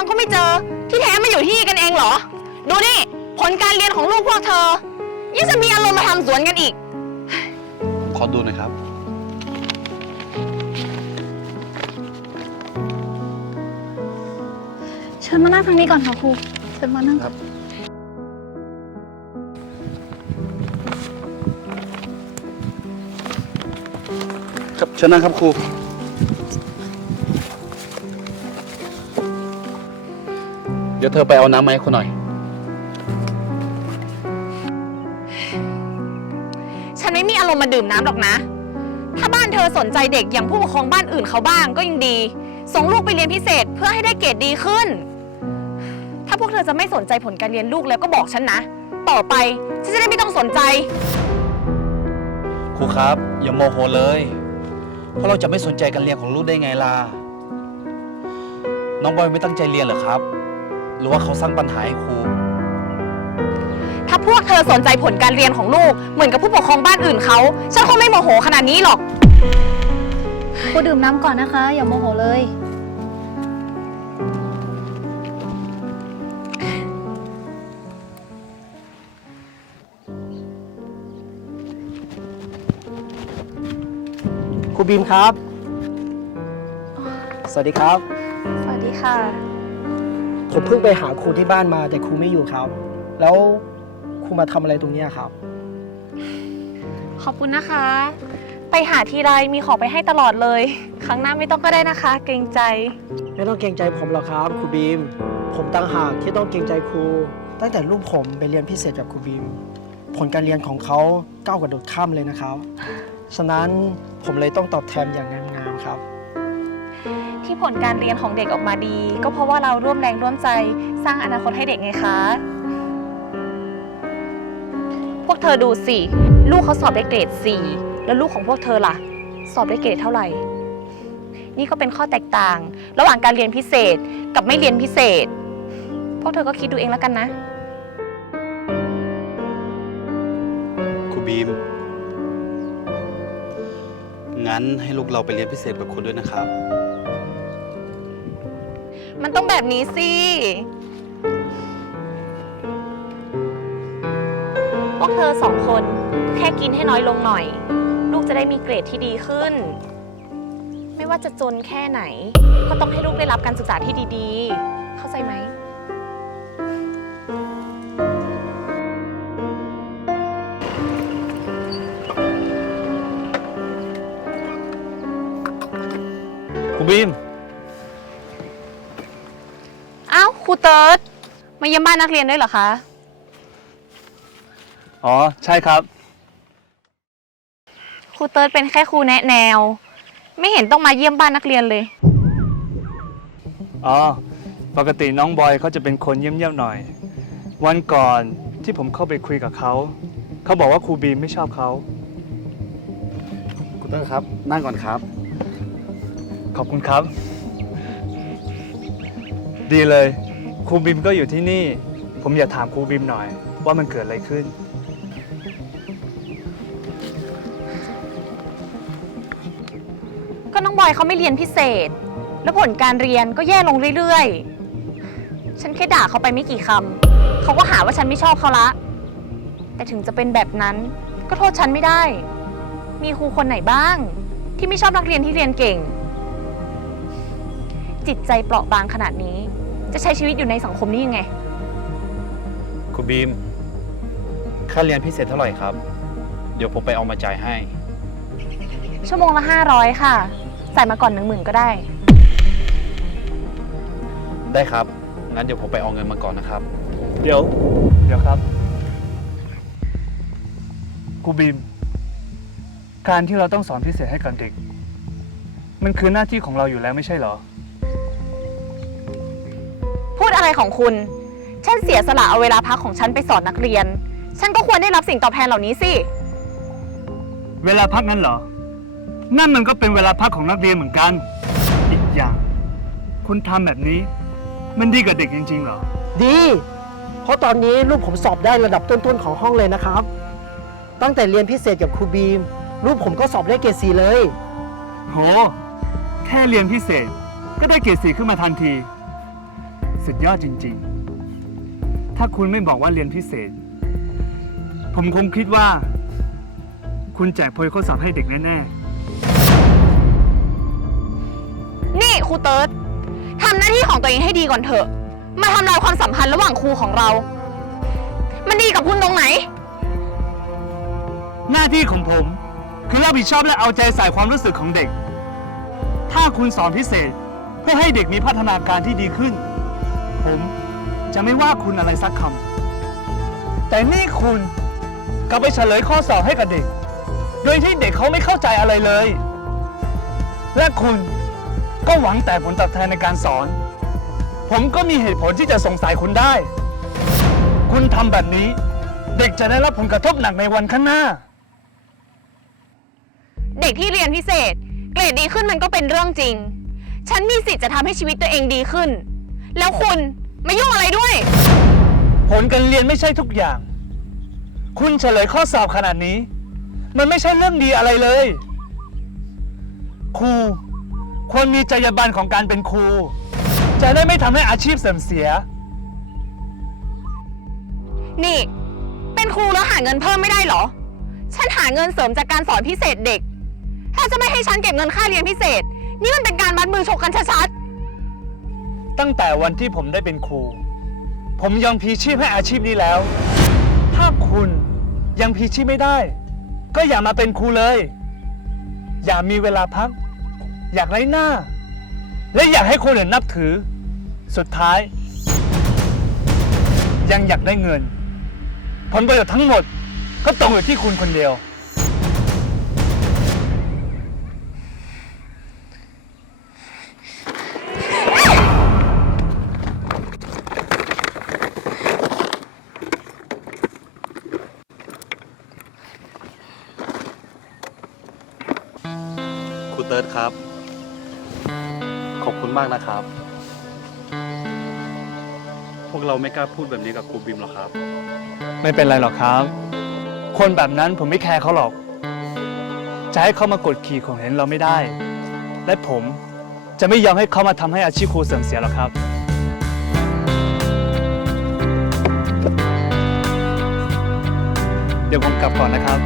งก็ไม่เจอ ที่แท้ไม่อยู่ที่นี่กันเองเหรอ ดูนี่ ผลการเรียนของลูกพวกเธอยังจะมีอารมณ์มาทำสวนกันอีก ขอดูหน่อยครับ เชิญมานั่งทางนี้ก่อนค่ะครูเชิญมานั่งครับ ครับเชิญนั่งครับครู ดี๋ยวเธอไปเอาน้ำมาให้คุณหน่อย ฉันไม่มีอารมณ์มาดื่มน้ำหรอกนะ ถ้าบ้านเธอสนใจเด็กอย่างผู้ปกครองบ้านอื่นเขาบ้างก็ยังดี ส่งลูกไปเรียนพิเศษเพื่อให้ได้เกรดดีขึ้น ถ้าพวกเธอจะไม่สนใจผลการเรียนลูกแล้วก็บอกฉันนะ ต่อไปฉันจะได้ไม่ต้องสนใจ ครูครับ อย่าโมโหเลย เพราะเราจะไม่สนใจการเรียนของลูกได้ไงล่ะ น้องบอยไม่ตั้งใจเรียนเหรอครับ หรือว่าเขาสร้างปัญหาให้ครู ถ้าพวกเธอสนใจผลการเรียนของลูก เหมือนกับผู้ปกครองบ้านอื่นเขา ฉันคงไม่โมโหขนาดนี้หรอกครูดื่มน้ำก่อนนะคะ อย่าโมโหเลย ครูบีมครับ สวัสดีครับ สวัสดีค่ะ ผมเพิ่งไปหาครูที่บ้านมา แต่ครูไม่อยู่ครับ แล้วครูมาทำอะไรตรงเนี้ยครับ ขอบคุณนะคะ ไปหาทีไรมีของไปให้ตลอดเลย ครั้งหน้าไม่ต้องก็ได้นะคะ เกรงใจ ไม่ต้องเกรงใจผมหรอกครับ ครูบีม ผมต่างหากที่ต้องเกรงใจครู ตั้งแต่ลูกผมไปเรียนพิเศษกับครูบีม ผลการเรียนของเขาก้าวกระโดดข้ามเลยนะครับ ฉะนั้นผมเลยต้องตอบแทนอย่างงามๆครับ ที่ผลการเรียนของเด็กออกมาดี ก็เพราะว่าเราร่วมแรงร่วมใจสร้างอนาคตให้เด็กไงคะ พวกเธอดูสิ ลูกเขาสอบได้เกรด 4 แล้วลูกของพวกเธอล่ะ สอบได้เกรดเท่าไหร่ นี่ก็เป็นข้อแตกต่าง ระหว่างการเรียนพิเศษกับไม่เรียนพิเศษ พวกเธอก็คิดดูเองแล้วกันนะ ครูบีม งั้นให้ลูกเราไปเรียนพิเศษกับคุณด้วยนะครับ มันต้องแบบนี้สิ พวกเธอสองคนแค่กินให้น้อยลงหน่อย ลูกจะได้มีเกรดที่ดีขึ้น ไม่ว่าจะจนแค่ไหน ก็ต้องให้ลูกได้รับการศึกษาที่ดีๆ เข้าใจไหมครูบีม เยี่ยมบ้านนักเรียนด้วยเหรอคะ อ๋อ ใช่ครับ ครูเติร์ดเป็นแค่ครูแนะแนว ไม่เห็นต้องมาเยี่ยมบ้านนักเรียนเลย อ๋อ ปกติน้องบอยเขาจะเป็นคนเยี่ยมๆหน่อย วันก่อนที่ผมเข้าไปคุยกับเขา เขาบอกว่าครูบีมไม่ชอบเขา คุณเตอร์ครับ นั่งก่อนครับ ขอบคุณครับ ดีเลย ครูบีมก็อยู่ที่นี่ ผมอยากถามครูบีมหน่อย ว่ามันเกิดอะไรขึ้น ก็น้องบอยเขาไม่เรียนพิเศษ แล้วผลการเรียนก็แย่ลงเรื่อยๆ ฉันแค่ด่าเขาไปไม่กี่คำเขาก็หาว่าฉันไม่ชอบเขาละ แต่ถึงจะเป็นแบบนั้นก็โทษฉันไม่ได้ มีครูคนไหนบ้าง ที่ไม่ชอบนักเรียนที่เรียนเก่ง จิตใจเปราะบางขนาดนี้ จะใช้ชีวิตอยู่ในสังคมนี้ยังไงครูบีม ค่าเรียนพิเศษเท่าไหร่ครับ เดี๋ยวผมไปเอามาจ่ายให้ ชั่วโมงละ 500 ค่ะ ใส่มาก่อนหนึ่งหมื่นก็ได้ ได้ครับ งั้นเดี๋ยวผมไปเอาเงินมาก่อนนะครับ เดี๋ยว เดี๋ยวครับครูบีม การที่เราต้องสอนพิเศษให้กับเด็ก มันคือหน้าที่ของเราอยู่แล้วไม่ใช่เหรอ พูดอะไรของคุณ ฉันเสียสละเอาเวลาพักของฉันไปสอนนักเรียน ฉันก็ควรได้รับสิ่งตอบแทนเหล่านี้สิ เวลาพักนั้นเหรอ นั่นมันก็เป็นเวลาพักของนักเรียนเหมือนกัน อีกอย่าง คุณทำแบบนี้ มันดีกับเด็กจริงๆเหรอ ดี เพราะตอนนี้ลูกผมสอบได้ระดับต้นๆของห้องเลยนะครับ ตั้งแต่เรียนพิเศษกับครูบีม ลูกผมก็สอบได้เกรดสีเลย โห แค่เรียนพิเศษก็ได้เกรดสีขึ้นมาทันที สุดยอดจริง ๆ ถ้าคุณไม่บอกว่าเรียนพิเศษ ผมคงคิดว่า คุณแจกโพยข้อสอบให้เด็กแน่นี่ครูเติร์ดทำหน้าที่ของตัวเองให้ดีก่อนเถอะ มาทำลายความสัมพันธ์ระหว่างครูของเรา มันดีกับคุณตรงไหน ๆ หน้าที่ของผม คือรับผิดชอบและเอาใจใส่ความรู้สึกของเด็ก ถ้าคุณสอนพิเศษเพื่อให้เด็กมีพัฒนาการที่ดีขึ้น ผมจะไม่ว่าคุณอะไรสักคำ แต่นี่คุณกลับไปเฉลยข้อสอบให้กับเด็ก โดยที่เด็กเขาไม่เข้าใจอะไรเลย และคุณก็หวังแต่ผลตอบแทนในการสอน ผมก็มีเหตุผลที่จะสงสัยคุณได้ คุณทำแบบนี้ เด็กจะได้รับผลกระทบหนักในวันข้างหน้า เด็กที่เรียนพิเศษ เกรดดีขึ้นมันก็เป็นเรื่องจริง ฉันมีสิทธิ์จะทำให้ชีวิตตัวเองดีขึ้น แล้วคุณมายุ่งอะไรด้วย ผลการเรียนไม่ใช่ทุกอย่าง คุณเฉลยข้อสอบขนาดนี้ มันไม่ใช่เรื่องดีอะไรเลย ครูควรมีจรรยาบรรณของการเป็นครู จะได้ไม่ทำให้อาชีพเสื่อมเสีย นี่ เป็นครูแล้วหาเงินเพิ่มไม่ได้เหรอ ฉันหาเงินเสริมจากการสอนพิเศษเด็ก ถ้าจะไม่ให้ฉันเก็บเงินค่าเรียนพิเศษ นี่มันเป็นการมัดมือชกกันชัด ตั้งแต่วันที่ผมได้เป็นครู ผมยอมพีชีพให้อาชีพนี้แล้ว ถ้าคุณยังพีชีพไม่ได้ ก็อย่ามาเป็นครูเลย อย่ามีเวลาพัก อยากไร้หน้า และอยากให้คนอื่นนับถือ สุดท้าย ยังอยากได้เงิน ผลประโยชน์ทั้งหมดก็ตกอยู่ที่คุณคนเดียว ครูเติร์ดครับ ขอบคุณมากนะครับ พวกเราไม่กล้าพูดแบบนี้กับครูบิมหรอกครับ ไม่เป็นไรหรอกครับ คนแบบนั้นผมไม่แคร์เขาหรอก จะให้เขามากดขี่ข่มเหงเราไม่ได้ และผมจะไม่ยอมให้เขามาทำให้อาชีพครูเสื่อมเสียหรอกครับ เดี๋ยวผมกลับก่อนนะครับ